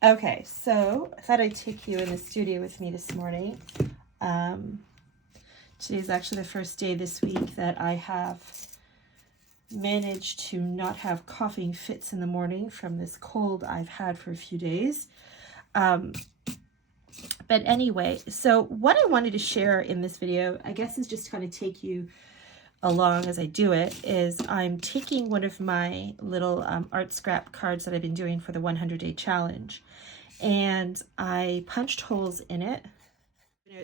Okay, so I thought I'd take you in the studio with me this morning. Um, Today's actually the first day this week that I have managed to not have coughing fits in the morning from this cold I've had for a few days. But anyway, so what I wanted to share in this video, I guess, is just to kind of take you along as I do it, is I'm taking one of my little art scrap cards that I've been doing for the 100-day challenge, and I punched holes in it.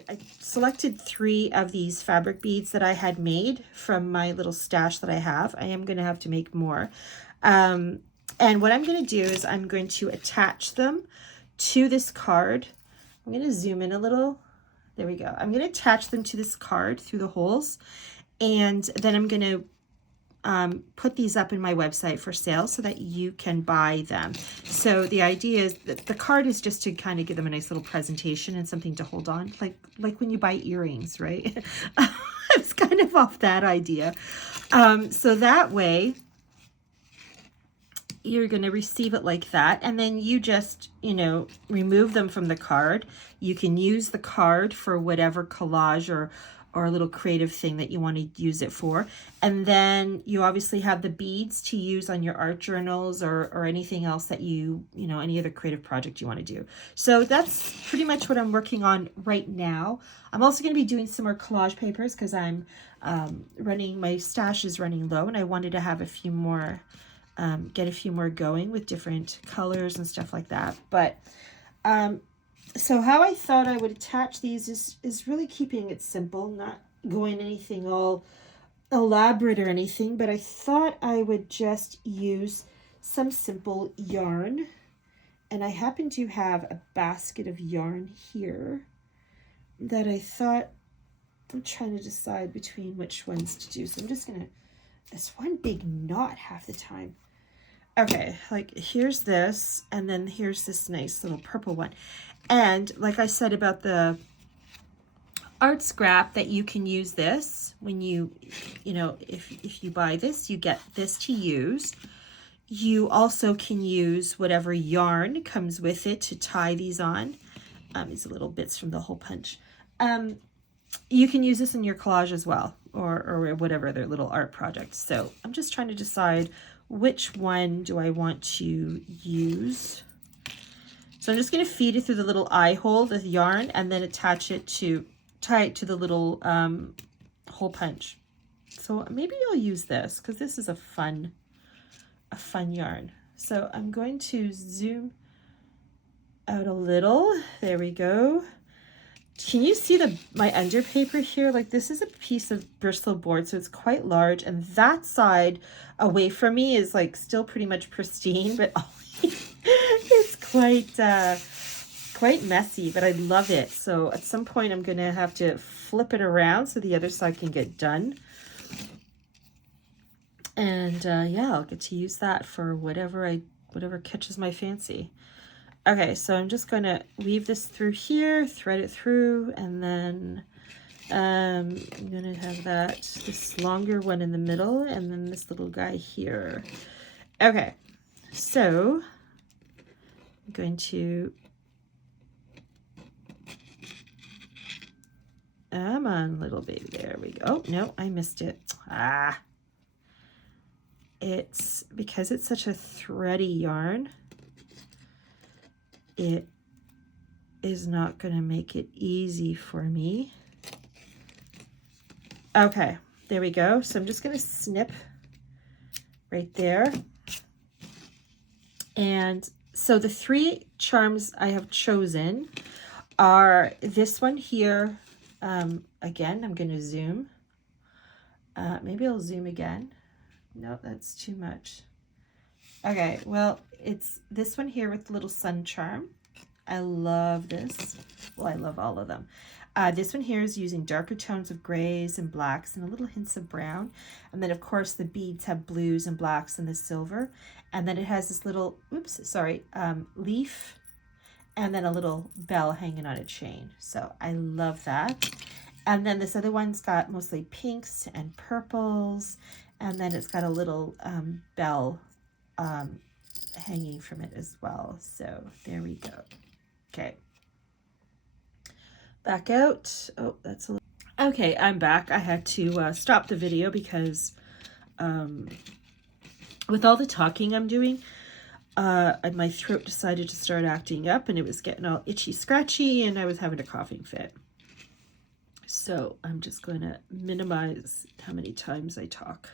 I selected 3 of these fabric beads that I had made from my little stash that I have. I am going to have to make more. And what I'm going to do is I'm going to attach them to this card. I'm going to zoom in a little. There we go. I'm going to attach them to this card through the holes. And then I'm going to put these up in my website for sale so that you can buy them. So the idea is that the card is just to kind of give them a nice little presentation and something to hold on, like when you buy earrings, right? It's kind of off that idea. So that way you're going to receive it like that, and then you just, remove them from the card. You can use the card for whatever collage or a little creative thing that you want to use it for. And then you obviously have the beads to use on your art journals or anything else that any other creative project you want to do. So that's pretty much what I'm working on right now. I'm also going to be doing some more collage papers because I'm my stash is running low, and I wanted to have a few more, get a few more going with different colors and stuff like that. But so how I thought I would attach these is really keeping it simple, not going anything all elaborate or anything, but I thought I would just use some simple yarn. And I happen to have a basket of yarn here that I thought, I'm trying to decide between which ones to do. So I'm just gonna, it's one big knot half the time. Okay, like here's this, and then here's this nice little purple one. And like I said about the art scrap, that you can use this when if you buy this, you get this to use. You also can use whatever yarn comes with it to tie these on. These little bits from the hole punch. You can use this in your collage as well, or whatever other little art projects. So I'm just trying to decide which one do I want to use. So I'm just going to feed it through the little eye hole with yarn, and then tie it to the little hole punch. So maybe I'll use this because this is a fun yarn. So I'm going to zoom out a little. There we go. Can you see my under paper here? Like, this is a piece of Bristol board, so it's quite large, and that side away from me is like still pretty much pristine, but it's quite messy, but I love it. So at some point I'm gonna have to flip it around so the other side can get done. And yeah, I'll get to use that for whatever catches my fancy. Okay, so I'm just going to weave this through here, thread it through, and then I'm going to have this longer one in the middle, and then this little guy here. Okay, so I'm going to, come on, little baby, there we go. Oh, no, I missed it. It's because it's such a thready yarn, it is not going to make it easy for me. Okay, there we go. So I'm just going to snip right there. And so the 3 charms I have chosen are this one here. Again, I'm going to zoom. Maybe I'll zoom again. No, that's too much. Okay, well, it's this one here with the little sun charm. I love this. Well, I love all of them. This one here is using darker tones of grays and blacks and a little hints of brown. And then, of course, the beads have blues and blacks and the silver. And then it has this little, leaf, and then a little bell hanging on a chain. So I love that. And then this other one's got mostly pinks and purples. And then it's got a little bell hanging from it as well. So there we go. Okay. Back out. Oh, that's a little... Okay, I'm back. I had to stop the video because with all the talking I'm doing, my throat decided to start acting up and it was getting all itchy scratchy and I was having a coughing fit. So I'm just going to minimize how many times I talk.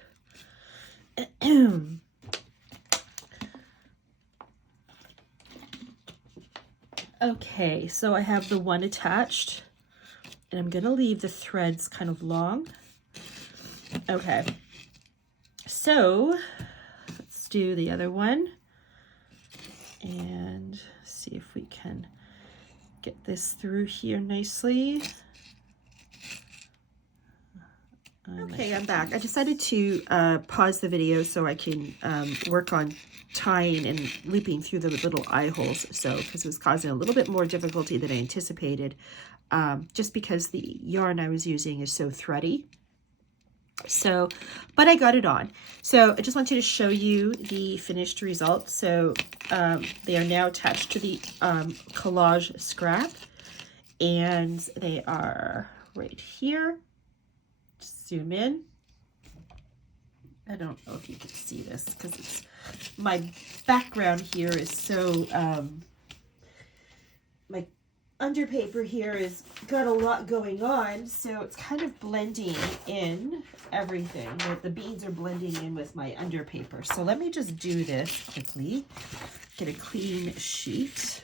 Okay, so I have the one attached and I'm going to leave the threads kind of long. Okay, so let's do the other one and see if we can get this through here nicely. Okay, I'm back. I decided to pause the video so I can work on tying and looping through the little eye holes, so because it was causing a little bit more difficulty than I anticipated, just because the yarn I was using is so thready. So, but I got it on. So I just wanted to show you the finished result. So they are now attached to the collage scrap, and they are right here. Zoom in. I don't know if you can see this because it's my background here is so my underpaper here is got a lot going on, so it's kind of blending in everything. The beads are blending in with my underpaper. So let me just do this quickly. Get a clean sheet.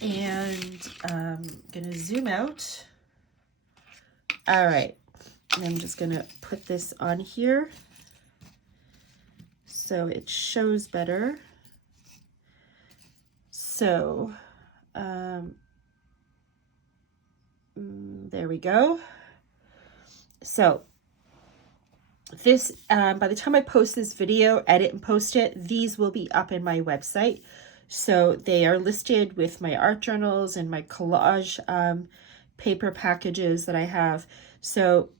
And I'm gonna zoom out. All right, and I'm just gonna put this on here so it shows better. So there we go. So this, by the time I post this video, edit and post it, these will be up in my website. So they are listed with my art journals and my collage paper packages that I have. So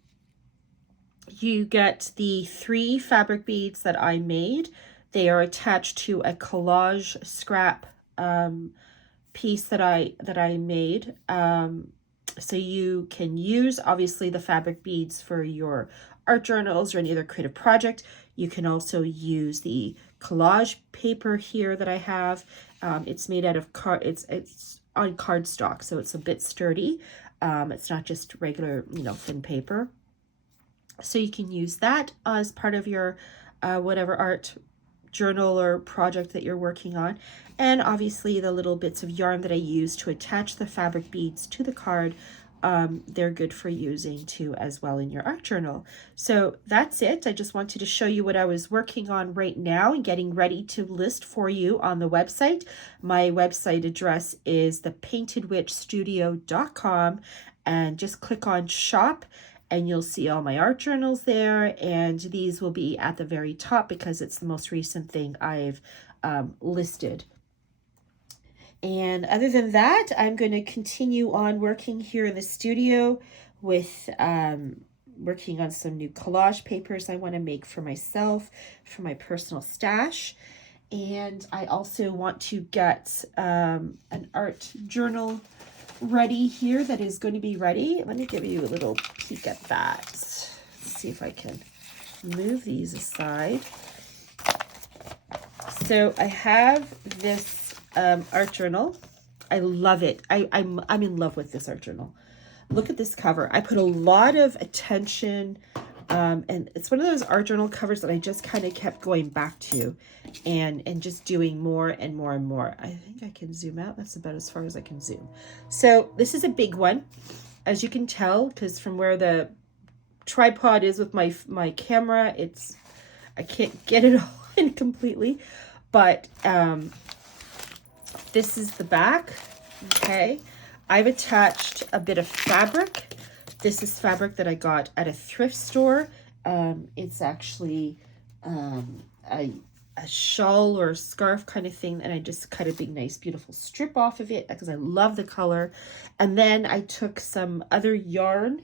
you get the 3 fabric beads that I made. They are attached to a collage scrap piece that I made. So you can use obviously the fabric beads for your art journals or any other creative project. You can also use the collage paper here that I have. It's made out of it's on cardstock, so it's a bit sturdy. It's not just regular, thin paper. So you can use that as part of your whatever art journal or project that you're working on. And obviously the little bits of yarn that I use to attach the fabric beads to the card, they're good for using too as well in your art journal. So that's it. I just wanted to show you what I was working on right now and getting ready to list for you on the website. My website address is thepaintedwitchstudio.com, and just click on shop and you'll see all my art journals there, and these will be at the very top because it's the most recent thing I've listed. And other than that, I'm going to continue on working here in the studio with working on some new collage papers I want to make for myself, for my personal stash. And I also want to get an art journal ready here that is going to be ready. Let me give you a little peek at that. Let's see if I can move these aside. So I have this art journal. I love it. I'm in love with this art journal. Look at this cover. I put a lot of attention, and it's one of those art journal covers that I just kind of kept going back to and just doing more and more and more. I think I can zoom out. That's about as far as I can zoom. So this is a big one, as you can tell, because from where the tripod is with my camera, I can't get it all in completely. But this is the back. Okay, I've attached a bit of fabric. This is fabric that I got at a thrift store. It's actually a shawl or scarf kind of thing, and I just cut a big nice beautiful strip off of it because I love the color. And then I took some other yarn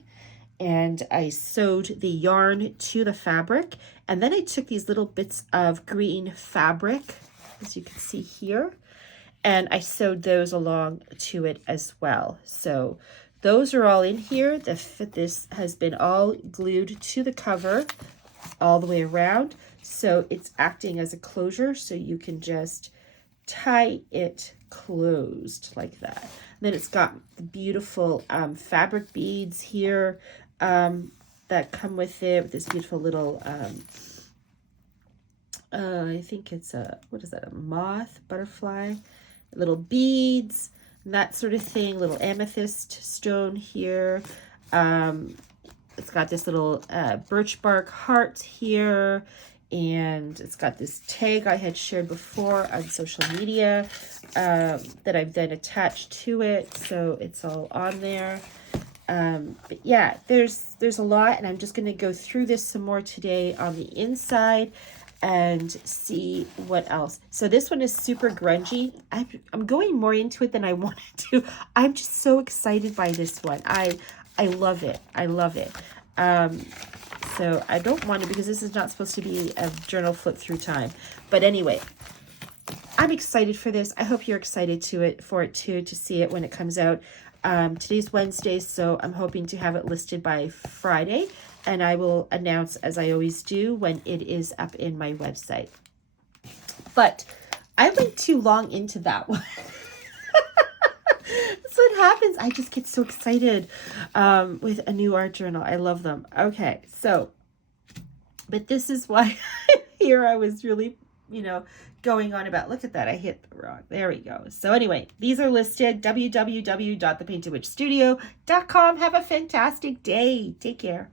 and I sewed the yarn to the fabric, and then I took these little bits of green fabric, as you can see here, and I sewed those along to it as well. So those are all in here. This has been all glued to the cover all the way around, so it's acting as a closure, so you can just tie it closed like that. And then it's got the beautiful fabric beads here that come with it, with this beautiful little I think it's a, what is that, a moth, butterfly, little beads, that sort of thing, little amethyst stone here. It's got this little birch bark heart here, and it's got this tag I had shared before on social media that I've then attached to it, so it's all on there. But yeah, there's a lot, and I'm just going to go through this some more today on the inside and see what else. So this one is super grungy. I'm going more into it than I wanted to. I'm just so excited by this one. I love it. I love it. So I don't want to, because this is not supposed to be a journal flip through time. But anyway, I'm excited for this. I hope you're excited for it too, to see it when it comes out. Today's Wednesday, so I'm hoping to have it listed by Friday, and I will announce, as I always do, when it is up in my website. But I went too long into that one. That's what happens. I just get so excited with a new art journal. I love them. Okay, so, but this is why here I was really, going on about, look at that, I hit the wrong, there we go. So anyway, these are listed, www.thepaintedwitchstudio.com. Have a fantastic day. Take care.